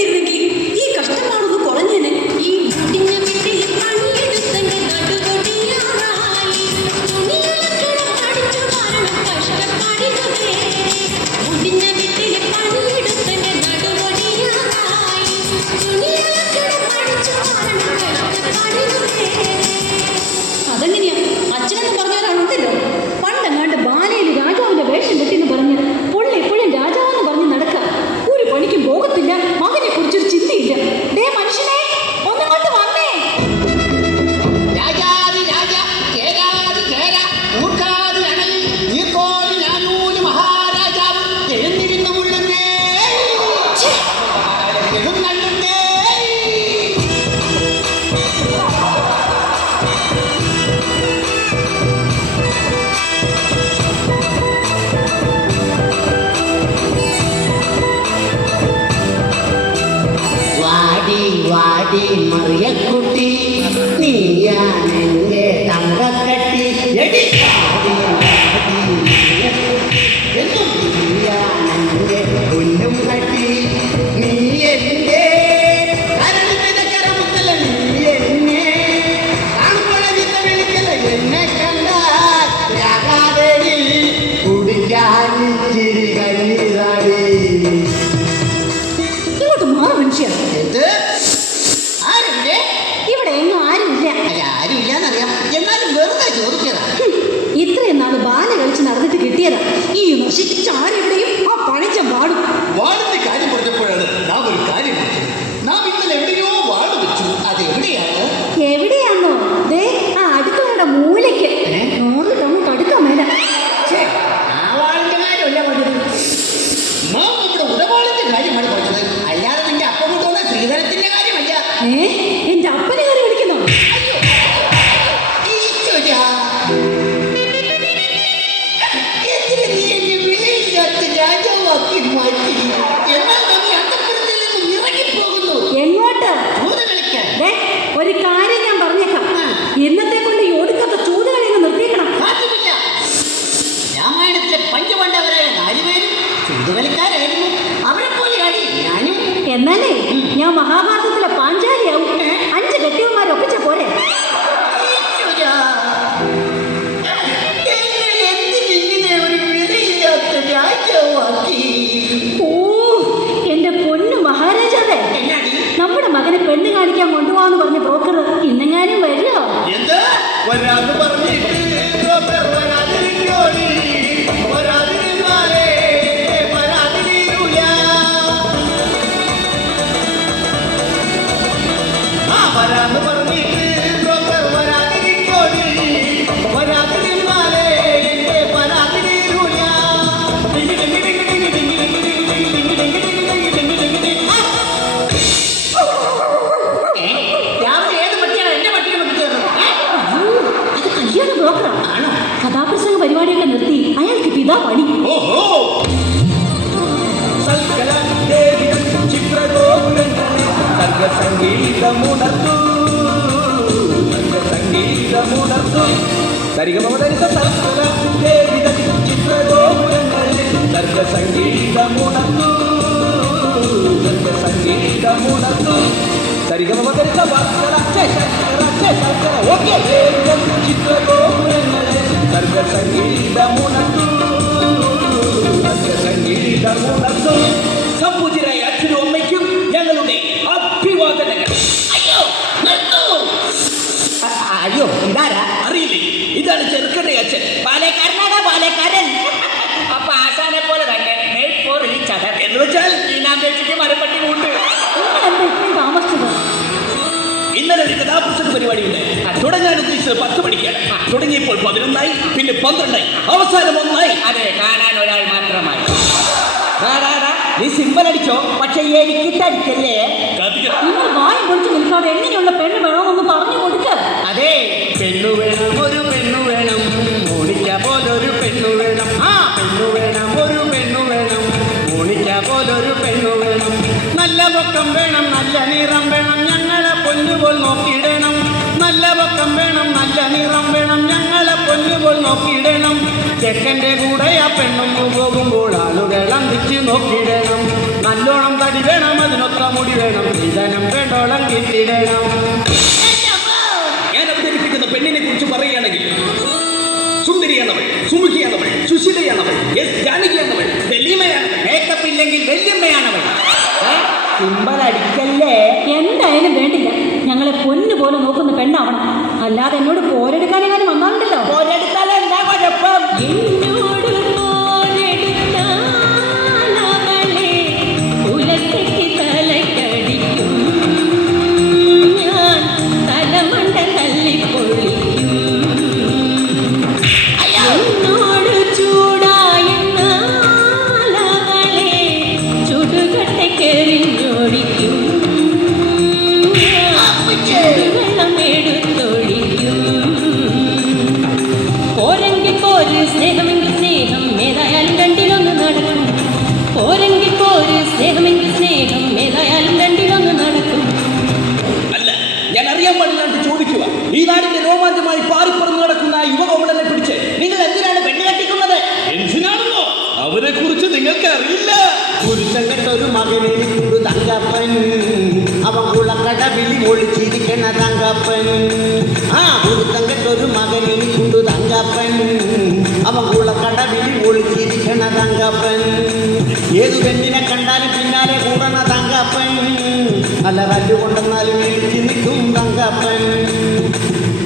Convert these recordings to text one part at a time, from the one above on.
കിട്ടിയിരുന്നെങ്കിൽ ഈ കഷ്ടപ്പാടൊന്ന് കുറഞ്ഞേനെ. ഈ അതെങ്ങനെയാ? അച്ഛനെന്ന് പറഞ്ഞവരാണുണ്ടല്ലോ. പണ്ടെങ്ങാണ്ട് ബാലയിൽ രാജാവിന്റെ വേഷം കെട്ടിന്ന് പറഞ്ഞ് പുള്ളി എപ്പോഴും രാജാവെന്ന് പറഞ്ഞ് നടക്കുക. ഒരു പണിക്കും പോകത്തില്ല, മകനെ കുറിച്ചൊരു ചിന്തയില്ല. ദേ മനുഷ്യനെ ഒന്നങ്ങോട്ട് വന്നേ. വാടി മറിയക്കുട്ടി നീയാണെന്റെ തങ്കക്കട്ടി നീയാണെന്റെ പൊന്നും കട്ടി നീ എന്റെ കരമുത്തല്ല നീ എന്നെ കാണുമ്പോഴ വിത്ത വിളിക്കല എന്നെ കണ്ടാകാതെ കുടിക്കാൻ ചിരി കണ്ണീരാടി ഇങ്ങോട്ട് മാറ മനുഷ്യ. ഇവിടെ എങ്ങും ആരുമില്ല. ആരുമില്ലാന്നറിയാം, എന്നാലും വെറുതെ ചോദിച്ചതാ. ഇത്രയും നാള് ബാല കളിച്ച് നടന്നിട്ട് കിട്ടിയതാ. ഈ നശിച്ച ആരെവിടെയും ആ പഴഞ്ചൻ വാടും. വാടിന്റെ കാര്യം പറഞ്ഞപ്പോഴാണ് നാം ഒരു കാര്യം പറഞ്ഞത്. നാം ഇന്നലെ എവിടെയോ വാട് വെച്ചു. അത് എവിടെയാണ്? എവിടെയാണോ? ദേ ആ അടുക്കളയുടെ മൂലയ്ക്ക്. 100 ടൺ കടുക്കാൻ മേല. ആ വാളിന്റെ കാര്യമല്ല പറഞ്ഞത്, നാം നമ്മുടെ ഉടവാളിന്റെ കാര്യമാണ് പറഞ്ഞത്. അല്ലാതെ നിന്റെ അപ്പം കൊണ്ടുവന്ന ശ്രീധരത്തിന്റെ കാര്യമല്ല. എന്റെ അപ്പനെ കയറി വിളിക്കുന്നു. നീ എന്നെ വിലയില്ലാത്ത രാജാവാക്കി മാറ്റി. എന്നാൽ നീ അന്തപ്പുരത്തിൽ നിന്നും ഇറങ്ങിപ്പോകുന്നു. എങ്ങോട്ട്? ചൂത് കളിക്കാൻ. ഒരു കാര്യം ഞാൻ പറഞ്ഞേക്കാം. ഇന്നത്തെ കൊണ്ട് ഈ ഒടുക്കത്തെ ചൂതുകളി നിർത്തിയേക്കണം. സാധ്യമല്ല. രാമായണത്തിലെ പഞ്ചപാണ്ഡവരായ 4 പേരും ചൂതുകളിക്കാരായിരുന്നു. അവരെ പോലെയാണ് ഞാനും. എന്നാലേ ഞാൻ മഹാഭാരതത്തിലെ പാഞ്ചാലിയാവും. 5 കെട്ടിയന്മാരൊപ്പിച്ച പോരെ. എന്റെ പൊന്നു മഹാരാജാവേ, നമ്മുടെ മകനെ പെണ്ണ് കാണിക്കാൻ കൊണ്ടുപോകാന്ന് പറഞ്ഞ ബ്രോക്കർ ഇന്നെങ്ങാനും വരുമോ? കഥാപ്രസംഗ പരിപാടിയൊക്കെ നിർത്തി അയാൾക്ക് പിതാ പണി. സംപൂജ്യരായ അച്ഛനും അമ്മയ്ക്കും ഞങ്ങളുടെ അഭിവാദനങ്ങൾ. അയ്യോ, ഇതാരാ? അറിയില്ലേ? ഇതാണ് ചെറുക്കന്റെ അച്ഛൻ. പാലക്കാരൻ. അപ്പൊ ആശാനെ പോലെ തന്നെ എന്ന് വെച്ചാൽ ഈനാമ്പേച്ചിക്ക് മരപ്പട്ടി കൂട്ട്. താമസിച്ചത് ഇന്നലെ ഒരു കഥാപ്രസംഗ പരിപാടിയുണ്ട്. തുടങ്ങാൻ ഉദ്ദേശിച്ചത് 10 മണിക്കാണ്. തുടങ്ങിയപ്പോൾ 11 പിന്നെ 12 അവസാനം 1. അതെ, കാണാൻ ഒരാൾ മാത്രമായി. നീ സിമ്പൽ അടിച്ചോ, പക്ഷെ എനിക്ക് അടിക്കല്ലേ. നിങ്ങൾ വായും പൊളിച്ച് നിൽക്കാതെ എങ്ങനെയുള്ള പെണ്ണ് വേണമെന്ന് പറഞ്ഞു കൊടുക്ക. അതെ, പെണ്ണു വേണം, ഒരു പെണ്ണു വേണം, മോണിക്ക പോലൊരു പെണ്ണു വേണം. പെണ്ണു വേണം, ഒരു പെണ്ണു വേണം, മോണിക്ക പോലൊരു പെണ്ണു വേണം. നല്ല പൊക്കം വേണം, നല്ല നിറം വേണം, ഞങ്ങളെ പൊന്നുപോൽ നോക്കിയിടണം. നല്ല പൊക്കം വേണം, നല്ല നിറം വേണം, ഞങ്ങളെ പൊന്നുപോൽ നോക്കിയിടണം. ചെക്കൻ്റെ കൂടെ ആ പെണ്ണൊന്നു പോകുമ്പോൾ ആളുകൾ അന്തിച്ച് നോക്കിയിടണം. നല്ലോണം തടി വേണം, അതിനൊത്ത മുടി വേണം, സ്ത്രീധനം വേണ്ടോളം കിട്ടിടണം. ഞാൻ അവതരിപ്പിക്കുന്ന പെണ്ണിനെ കുറിച്ച് പറയുകയാണെങ്കിൽ സുന്ദരിയാണവൾ, സുമുഖിയാണവൾ, സുശീലയാണവൾ, ജാനകിയാണവൾ, വെല്ലിമയാണവൾ. മേക്കപ്പ് ഇല്ലെങ്കിൽ വല്യമ്മയാണവൾ. സിമ്പൽ അടിക്കല്ലേ. എന്തായാലും വേണ്ടില്ല, ഞങ്ങളെ പൊന്നു പോലെ നോക്കുന്ന പെണ്ണാവണം. അല്ലാതെ എന്നോട് പോരെടുക്കാനെങ്ങാനും വന്നാലുണ്ടല്ലോ. പോരെടുത്താൽ എന്താ കുഴപ്പം? എന്നോട് പോരെടുത്താലവളെ ഉലക്കയ്ക്ക് തലക്കടിക്കും, ഞാൻ തലമണ്ട തല്ലിപ്പൊളിക്കും. എന്നോട് ചൂടായെന്നാലവളെ ചുടുകട്ടക്കെറിഞ്ഞൊഴിക്കും, ചുടുവെള്ളം എടുത്തൊഴിക്കും. പോരെങ്കിൽ പോര്, സ്നേഹമെങ്കിൽ സ്നേഹം, ഏതായാലും രണ്ടിലൊന്ന് നടക്കും. പോരെങ്കിൽ പോര്, സ്നേഹമെങ്കിൽ സ്നേഹം, ഏതായാലും രണ്ടിലൊന്ന് നടക്കും. അല്ല, ഞാൻ അറിയാൻ പാടില്ലാണ്ട് ചോദിക്കുക. ഈ നാടിന്റെ രോമാഞ്ചമായി പാറിപ്പറന്ന് നടക്കുന്ന ആ യുവകോമളനെ പിടിച്ച് നിങ്ങൾ എന്തിനാണ് പെണ്ണ് കെട്ടിക്കുന്നത്? എന്തിനാണെന്നോ അവരെ കുറിച്ച് നിങ്ങൾക്ക് അറിയില്ല. പുരുഷൻ കെട്ടൊരു മകനെനിക്കൊരു തങ്കപ്പൻ, അവൻ കുളക്കടവിളി ഒളിച്ചിരിക്കണ തങ്കപ്പൻ. ആ പുരുഷൻ കെട്ടൊരു മകനെനിക്കൊരു തങ്കപ്പൻ, അവൻ കുളക്കടവിളി ഒളിച്ചിരിക്കണ തങ്കപ്പൻ. ഏതു പെണ്ണിനെ കണ്ടാലും പിന്നാലെ കൂടണ തങ്കപ്പൻ, അല്ല തല്ലുകൊണ്ടെന്നാലും എഴുതി നിൽക്കും തങ്കപ്പൻ.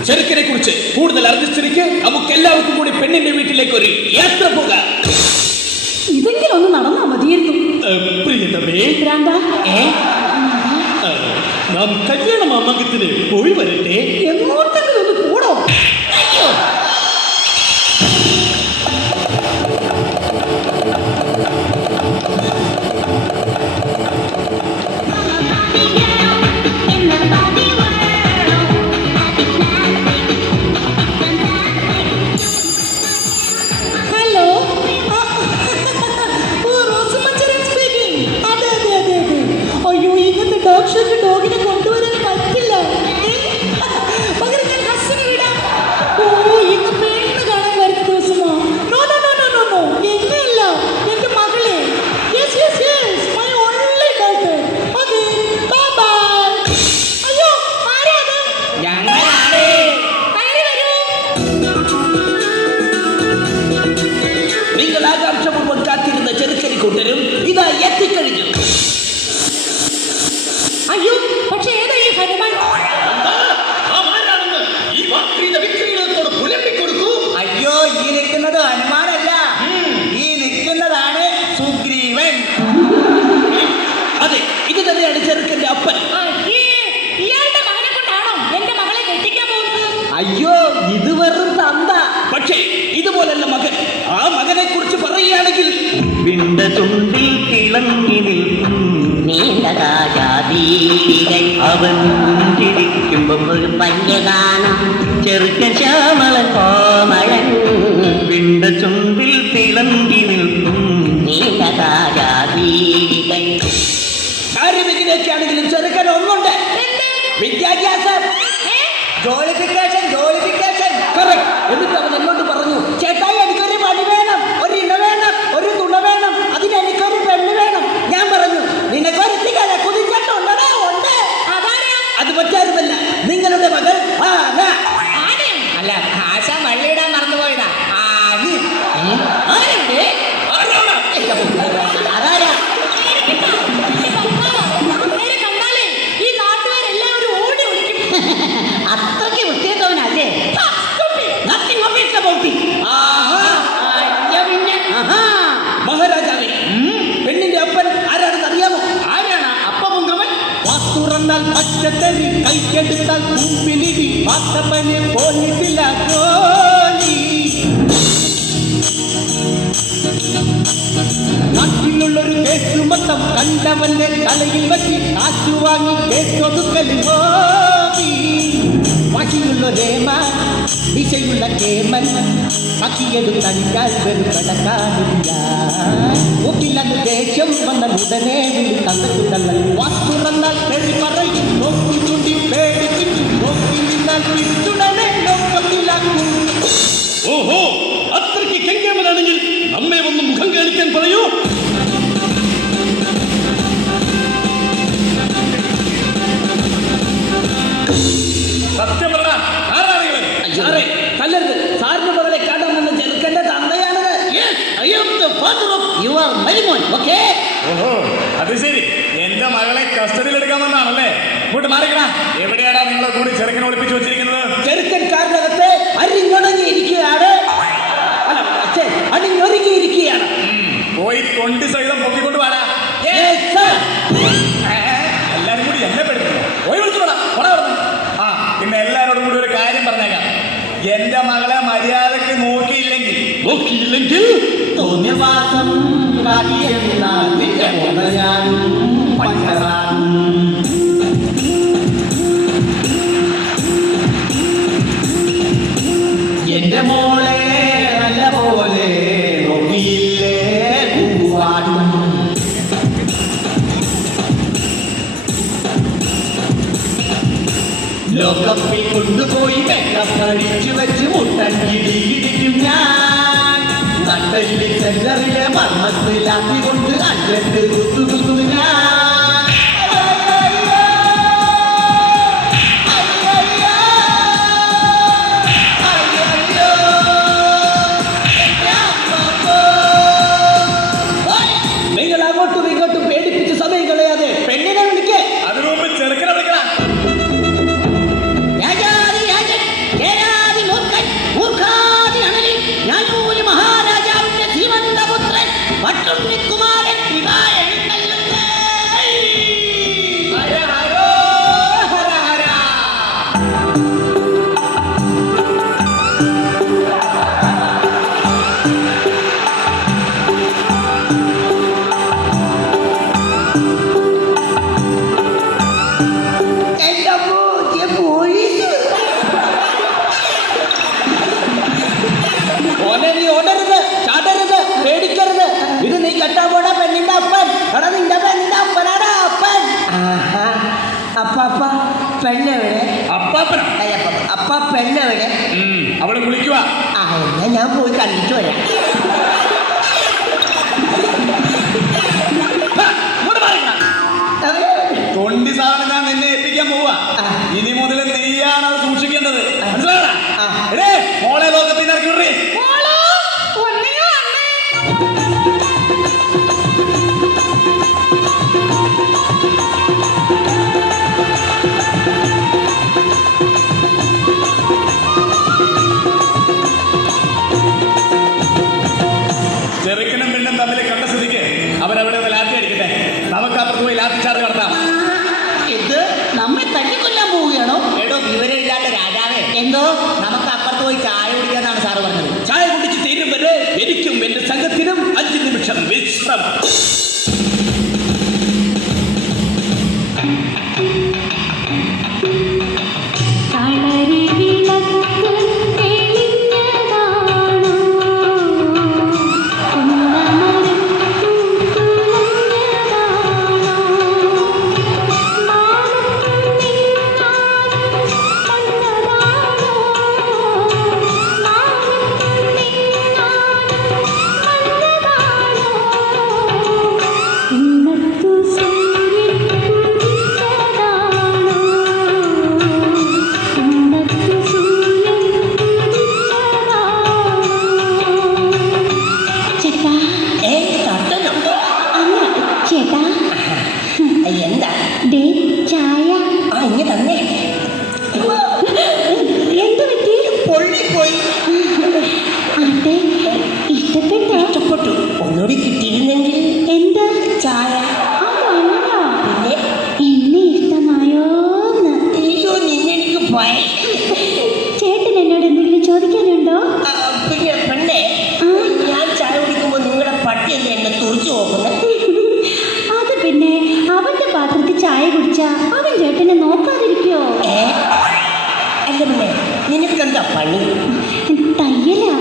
ചെറുക്കനെ കുറിച്ച് കൂടുതൽ അറിഞ്ഞിരിക്കെ നമുക്ക് എല്ലാവർക്കും കൂടി പെണ്ണിന്റെ വീട്ടിലേക്ക് ഒരു യാത്ര പോകാം. ഇതെങ്കിലും ഒന്ന് നടന്നാ മതിയായിരുന്നു. പ്രിയതമേ, ഭ്രാന്ത, നാം കല്യാണ മാമാങ്കത്തിന് പോയി വരട്ടെ. എങ്ങോട്ടെങ്കിലും ഒന്ന് പോടോ. ഹലോ, അയ്യോ, ഇങ്ങനത്തെ ഡോഗ് ഷോക്ക് ഡോഗിനെ കൊണ്ടുവരാൻ പറ്റില്ല. പകരം ഞാൻ ഹസ്സിന് വിടാം. ഓ, ഇന്ന് പെണ്ണ് കാണാൻ വരുന്ന ദിവസമോ? No no no no no no, എന്നെയല്ല, എന്റെ മകളെ. Yes yes yes, my only daughter. Okay, bye bye. അയ്യോ, ആരാ അത്? ഞങ്ങളാണ്. കയറി വരൂ. നിങ്ങൾ ആകാംക്ഷപൂർവ്വം കാത്തിരുന്ന ചെറുക്കരി കൂട്ടരും ഇതാ എത്തിക്കഴിഞ്ഞു. അയ്യോ, പക്ഷെ ഏതാ ഈ ഹനുമാൻ? അയ്യോ, ഈ നിൽക്കുന്നത് ഹനുമാനല്ല, ഈ നിൽക്കുന്നതാണ് സുഗ്രീവൻ. അതെ, ഇത് തന്നെയാണ് ചെറുക്കന്റെ അപ്പൻ. ഇയാളുടെ മകനെ കൊണ്ടാണോ എന്റെ മകളെ കെട്ടിക്കാൻ പോകുന്നത്? അയ്യോ, ഇത് വെറും തന്ത. പക്ഷേ ഇതുപോലല്ല മകൻ. ആ മകനെ കുറിച്ച് പറയുകയാണെങ്കിൽ വിണ്ട ചുണ്ടിൽ തിളങ്ങി നിൽക്കും നീണ്ടകാജാതീകൾ അവൻ പുഞ്ചിരിക്കുമ്പോൾ ഒരു പയ്യ കാണാം ചെറുക്കൻ ശ്യാമളൻ കോമളൻ. വിണ്ട ചുണ്ടിൽ തിളങ്ങി നിൽക്കും നീണ്ടകാജാതീകൾ. കാര്യമെങ്കിലേക്കാണെങ്കിലും ചെറുക്കൻ ഒന്നുണ്ട്, വിദ്യാഭ്യാസം. ജോലിഫിക്കേഷൻ, ജോലിഫിക്കേഷൻ. Correct. എന്നിട്ട് അവൻ എന്നോട് പറഞ്ഞു, ചേട്ടായി എനിക്കൊരു പണി വേണം, ഒരു ഇണ വേണം, ഒരു തുണ വേണം, അതിന് എനിക്കൊരു പെണ്ണ് വേണം. ഞാൻ പറഞ്ഞു, നിനക്കൊരുത്തിക്കല കുതിച്ചിട്ടുണ്ടോ? ഉണ്ട്. അത് പറ്റാറുമല്ല, നിങ്ങളുടെ മകൾ അല്ല, ആശ വള്ളിയിടാൻ മറന്നുപോയതാ. അതാരാ? ഈ നാട്ടുകാരെല്ലാവരും ഓടി ഒളിക്കും. അത്രയ്ക്ക് വൃത്തിയേറ്റവനല്ലേ? മഹാരാജാവേ, പെണ്ണിന്റെ അപ്പൻ ആരാണെന്ന് അറിയാമോ? ആരാണ് അപ്പ പൊങ്കവൻ? തുറന്നാൽ പച്ചത്തരി കൈക്കെടുത്താൽ കുമ്പിലിടി പാത്തപ്പനെ പോലിട്ടില്ല കോലി. നാട്ടിലുള്ളൊരു കേസ് മൊത്തം കണ്ടവന്റെ തലയിൽ വച്ച് കാശു വാങ്ങി കേസൊതുക്കലിൽ പോയി. വശിയുള്ള രേമൻ, ദിശയുള്ള കേമൻ, പക്കിയെടുത്തണിയാൽ വെറുപടക്കാനില്ല. ഒപ്പിലന്ന് ദേഷ്യം വന്ന ഉടനെ വിളി തന്നതു തള്ളൽ. വാത്തുറന്നാൽ തെളി പറയും, നോക്കി ചൂണ്ടി പേടിപ്പിക്കും, നോക്കി നിന്നാൽ പിന്തുടനെ നോക്കത്തിലാക്കും. ഓഹോ, അത്രയ്ക്ക് കെങ്കേമനാണെങ്കിൽ നമ്മെ വന്ന് മുഖം കാണിക്കാൻ പറയൂ. അത് ശരി, എന്റെ മകളെ കസ്റ്റഡിയിൽ എടുക്കാമെന്നാണല്ലേ? ഇങ്ങോട്ട് മാറിക്കടാ. എവിടെയാടാ നിങ്ങളെ കൂടി ചെറുക്കനെ ഒളിപ്പിച്ചു വെച്ചിരിക്കുന്നത്? ചെറുക്കൻ കാറിനകത്ത് അരിഞ്ഞുണങ്ങിയിരിക്കുകയാണ്. അണിഞ്ഞൊരുങ്ങിയിരിക്കുകയാണ്. പോയി തൊണ്ടി സഹിതം പൊക്കിക്കൊണ്ട് പാടാ. എല്ലാരും കൂടി എന്നെ പെടുത്തുന്നു. പോയി വിളിച്ചോടാ. ആ, പിന്നെ എല്ലാരോടും കൂടി ഒരു കാര്യം പറഞ്ഞേക്കാം. എന്റെ മകളെ മര്യാദക്ക് നോക്കിയില്ലെങ്കിൽ തോന്നിയവാസം കാട്ടിയെന്നാൽ നിന്റെ മോഹയാനും പഞ്ചറാനും. എന്റെ മോളെ നല്ല പോലെ നോക്കിയില്ലേ പൂവാടും. ലോകപ്പിൽ കൊണ്ടുപോയി വെക്കപ്പടിച്ചു വെച്ച് മുട്ടങ്കിടിയിരിക്കും ഞാൻ. നട്ടലിൽ സെല്ലറിലെ മർമ്മത്തിലാക്കി കൊണ്ട് അഞ്ചെട്ട് കുത്തുകുത്തു ഞാൻ. നിങ്ങൾ അങ്ങോട്ടും ഇങ്ങോട്ടും പേടിപ്പിച്ച് സമയം കളയാതെ പെണ്ണിനെ വിളിക്കേ. അതിനു മുമ്പ് ചെറുക്കനെ വിളിക്കണം. മഹാരാജാവിന്റെ ധീമന്തപുത്രൻ പട്ടുണ്ണിക്കുമാരൻ ഓനെ നീ ഓടരുത്, ചാടരുത്, പേടിക്കരുത്. ഇത് നീ കെട്ടാൻ പോണ പെണ്ണിന്റെ അപ്പൻ. എടാ നിന്റെ പെണ്ണിന്റെ അപ്പനാടാ അപ്പൻ. അപ്പ പെണ്ണെവിടെ? അപ്പാപ്പനോ? അപ്പ പെണ്ണെവിടെ? അവളെ വിളിക്കുക. എന്നാ ഞാൻ പോയി കണ്ടിട്ട് വരാം. തൊണ്ടി സാധനം ഞാൻ നിന്നെ എത്തിക്കാൻ പോവാ. ഇനി മുതൽ നീയാണ് അത് സൂക്ഷിക്കേണ്ടത്. മനസ്സിലാടാ? മോളെ ലോകത്തിൽ ഇറക്കി വിടേ. ചെറുക്കനും പെണ്ണും തമ്മിൽ കണ്ട സ്ഥിതിക്ക് അവരവിടെ ലാത്തി അടിക്കട്ടെ. നമുക്ക് അപ്പുറത്ത് പോയി ലാത്തിച്ചാർജ് നടത്താം. ഇത് നമ്മെ തട്ടിക്കൊല്ലാൻ പോവുകയാണോ? എടോ വിവരമില്ലാത്ത രാജാവേ, എന്തോ നമുക്ക് അപ്പുറത്ത് പോയി ചായ കുടിക്കാന്നാണ് സാറ് പറഞ്ഞത്. ചായ കുടിച്ച് തീരും വരെ എനിക്കും എന്റെ സംഘത്തിനും 5 നിമിഷം വിശ്രമം. എന്താ ചായ ഇങ്ങനെ തന്നെ എന്ത് പറ്റി? പൊള്ളിപ്പോയി. അതെ, ഇഷ്ടപ്പെട്ടു. ഒന്നുകൂടി കിട്ടിയിരുന്നെങ്കിൽ. എന്താ? ചായ. അതല്ല, പിന്നെ എന്നെ ഇഷ്ടമായോന്ന്. അയ്യോ, നിന്നെനിക്ക് ഭയം. ചേട്ടൻ എന്നോട് എന്തെങ്കിലും ചോദിക്കാനുണ്ടോ? പിന്നെ പെണ്ണെ, ഞാൻ ചായ കുടിക്കുമ്പോൾ നിങ്ങളുടെ പട്ടി എന്താ എന്നെ തുറച്ചു നോക്കുന്നത്? അത് പിന്നെ അവന്റെ പാത്രത്തിൽ ചായ കുടിച്ചാ അവൻ ചേട്ടനെ നോക്കാതിരിക്കോ? അല്ല പിന്നെ നിനക്കെന്താ പണി? തയ്യലാ.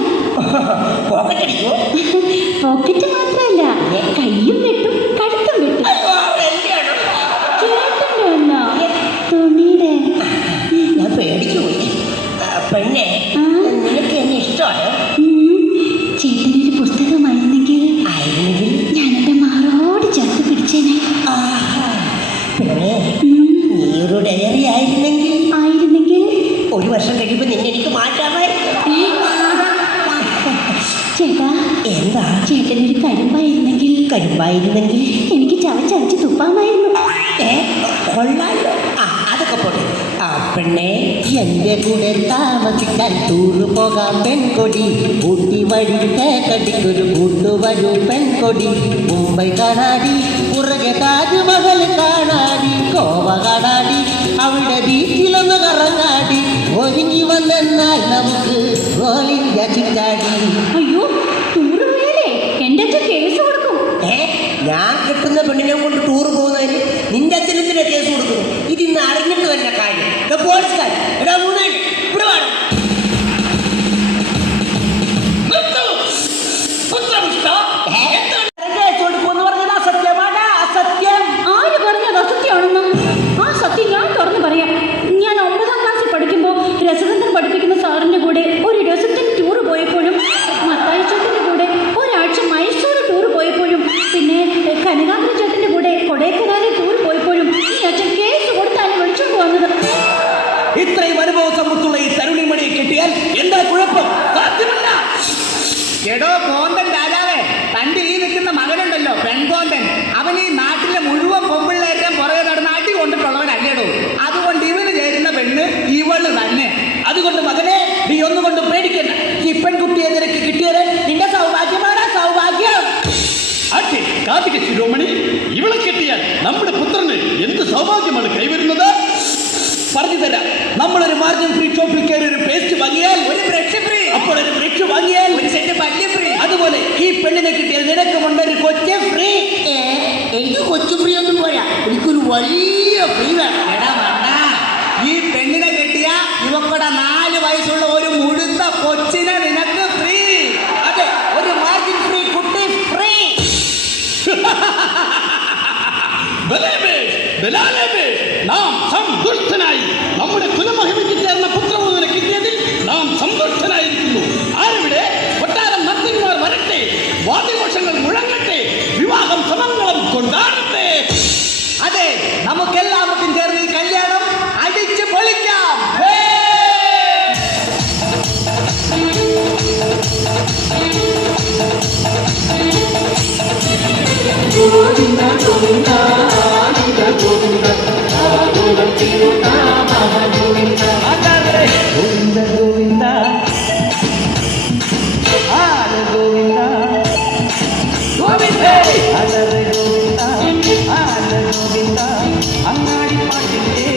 പോക്കറ്റ് അടിക്കോ? പോക്കറ്റ് മാത്രല്ല, കയ്യും വെട്ടും കഴുത്തും വെട്ടും. ചേട്ടന്റെ ഒന്നോ? തുണിയുടെ. ഞാൻ പേടിച്ചു പോയി. പെണ്ണെ, നിനക്ക് എന്നെ ഇഷ്ടമായോ? ചേട്ടനൊരു പുസ്തകമായിരുന്നെങ്കിൽ ഞാനെന്റെ മാറോട് ചേർത്ത് പിടിച്ചേനെ. പെണ്ണെ, നീയൊരു ഡയറി ആയിരുന്നെങ്കിൽ ഒരു വർഷം കഴിയുമ്പോൾ നിന്നെ എനിക്ക് മാറ്റാമായിരുന്നു. ചേട്ടാ, എന്താ? ചേട്ടനൊരു കരിമ്പായിരുന്നെങ്കിൽ കരിമ്പായിരുന്നെങ്കിൽ എനിക്ക് ചവച്ചരച്ച് കൊള്ളാലോ. ആ അതൊക്കെ പോട്ടെ. ആ പെണ്ണെ, എന്റെ കൂടെ താമസിക്കാൻ ടൂറ് പോകാം പെൺകൊടി. ഊട്ടി വഴി തേക്കടിക്കൊരു കൂട്ടുവരൂ പെൺകൊടി. മുംബൈ കാണാടി, പുറകെ താജ്മഹൽ കാണാടി. ഗോവ കാണാടി, അവിടെ ബീച്ചിലൊന്ന് കറങ്ങാടി. ഒരുങ്ങി വന്നാൽ നമുക്ക് ഓൾ ഇന്ത്യ ചുറ്റാടി. അയ്യോ, ടൂറ് പോയാലേ എൻ്റെ അച്ഛൻ കേസ് കൊടുക്കും. ഞാൻ കിട്ടുന്ന പെണ്ണിനെ കൊണ്ട് ടൂർ പോകുന്നതിന് നിന്റെ അച്ഛനത്തിന് കേസ് കൊടുക്കുന്നു. ഇതിന്ന് അറിഞ്ഞിട്ട് തന്നെ കാര്യം. പോലീസുകാർ എടാ മൂന്നായി ഇവിടെ വേണം. കേസ് കൊടുക്കുമെന്ന് പറഞ്ഞത് അസത്യമാണ്. അസത്യം. ആര് പറഞ്ഞത് അസത്യമാണെന്ന്? ആ സത്യം ഞാൻ തുറന്നു പറയാം. ഞാൻ 9ാം ക്ലാസ്സിൽ പഠിക്കുമ്പോൾ രസതന്ത്രം പഠിപ്പിക്കുന്ന സാറിൻ്റെ കൂടെ ഒരു രസത്തിന് ടൂറ് പോയപ്പോഴും, മത്തായി ചേട്ടൻ്റെ കൂടെ ഒരാഴ്ച മൈസൂർ ടൂർ പോയപ്പോഴും, പിന്നെ കനകാംബര ചേട്ടൻ്റെ കൂടെ കൊടൈക്കനാലിൽ ടൂർ പോയപ്പോഴും ഈ അച്ഛൻ കേസ് കൊടുത്താണ് വിളിച്ചോണ്ട് വന്നത്. ഇത്രയും അനുഭവ സമ്പത്തുള്ള ഈ തരുണിമണിയെ കിട്ടിയാൽ എന്താ കുഴപ്പം? സാധ്യമല്ല. എടോ കോന്തൻ രാജാവേ, തൻ്റെ ഈ നിൽക്കുന്ന മകനുണ്ടല്ലോ പെൺകോന്തൻ, അവൻ ഈ നാട്ടിലെ മുഴുവൻ പൊമ്പിള്ളേറ്റം പുറകെ നടന്ന് അടി കൊണ്ടിട്ടുള്ളവനല്ലേടോ. അതുകൊണ്ട് ഇവന് ചേരുന്ന പെണ്ണ് ഇവള് തന്നെ. അതുകൊണ്ട് മകനെ, നീ ഒന്നുകൊണ്ട് പേടിക്കണ്ട. ഈ പെൺകുട്ടിയെ നിനക്ക് കിട്ടിയത് നിന്റെ സൗഭാഗ്യമാണ്. സൗഭാഗ്യം. ആട്ടെ കാർത്തിക ശിരോമണി, ഇവളെ കിട്ടിയാൽ നമ്മുടെ പുത്രന് എന്ത് സൗഭാഗ്യമാണ് കൈവരുന്നത്? പറഞ്ഞു തരാം. നമ്മളൊരു മാർജിൻ ഫ്രീ ഷോപ്പിൽ കയറി ഒരു പേസ്റ്റ് വാങ്ങിയാൽ ഒരു ബ്രഷ് ഫ്രീ, അപ്പോൾ ഒരു ബ്രഷ് വാങ്ങിയാൽ ഒരു സെറ്റ് പല്ല് ഫ്രീ. അതുപോലെ ഈ പെണ്ണിനെ കിട്ടിയാൽ നിനക്കുമുണ്ട് ഒരു കൊച്ചു ഫ്രീ. എനിക്ക് കൊച്ചു ഫ്രീ ഒന്നും പോരാ, എനിക്കൊരു വലിയ ഫ്രീ വേണം. എടാ വേണ്ട, ഈ പെണ്ണിനെ കെട്ടിയ ഇവക്കടെ 4 വയസ്സുള്ള ഒരു മുഴുത്ത കൊച്ചിനെ നിനക്ക് ഫ്രീ. അതെ, ഒരു മാർജിൻ ഫ്രീ കുട്ടി ഫ്രീ. നാം സന്തുഷ്ടനായി. നമ്മുടെ കുലമഹിമയ്ക്ക് ചേർന്ന പുത്രവധുവിനെ കിട്ടിയതിൽ നാം സന്തുഷ്ടനായിരിക്കുന്നു. ആരുടെ കൊട്ടാരം നർത്തന്മാർ വരട്ടെ, വാദ്യഘോഷങ്ങൾ മുഴങ്ങട്ടെ, വിവാഹം സമങ്ങളും കൊണ്ടാടട്ടെ. അതെ, നമുക്കെല്ലാവർക്കും ചേർന്ന് ഈ കല്യാണം അടിച്ച് പൊളിക്കാം. ഗോവിന്ദ ഗോവിന്ദ ആല ഗോവിന്ദ ഗോവിന്ദ അലറ ഗോവിന്ദ ആല ഗോവിന്ദ അങ്ങാടി പാട്ടിന്റെ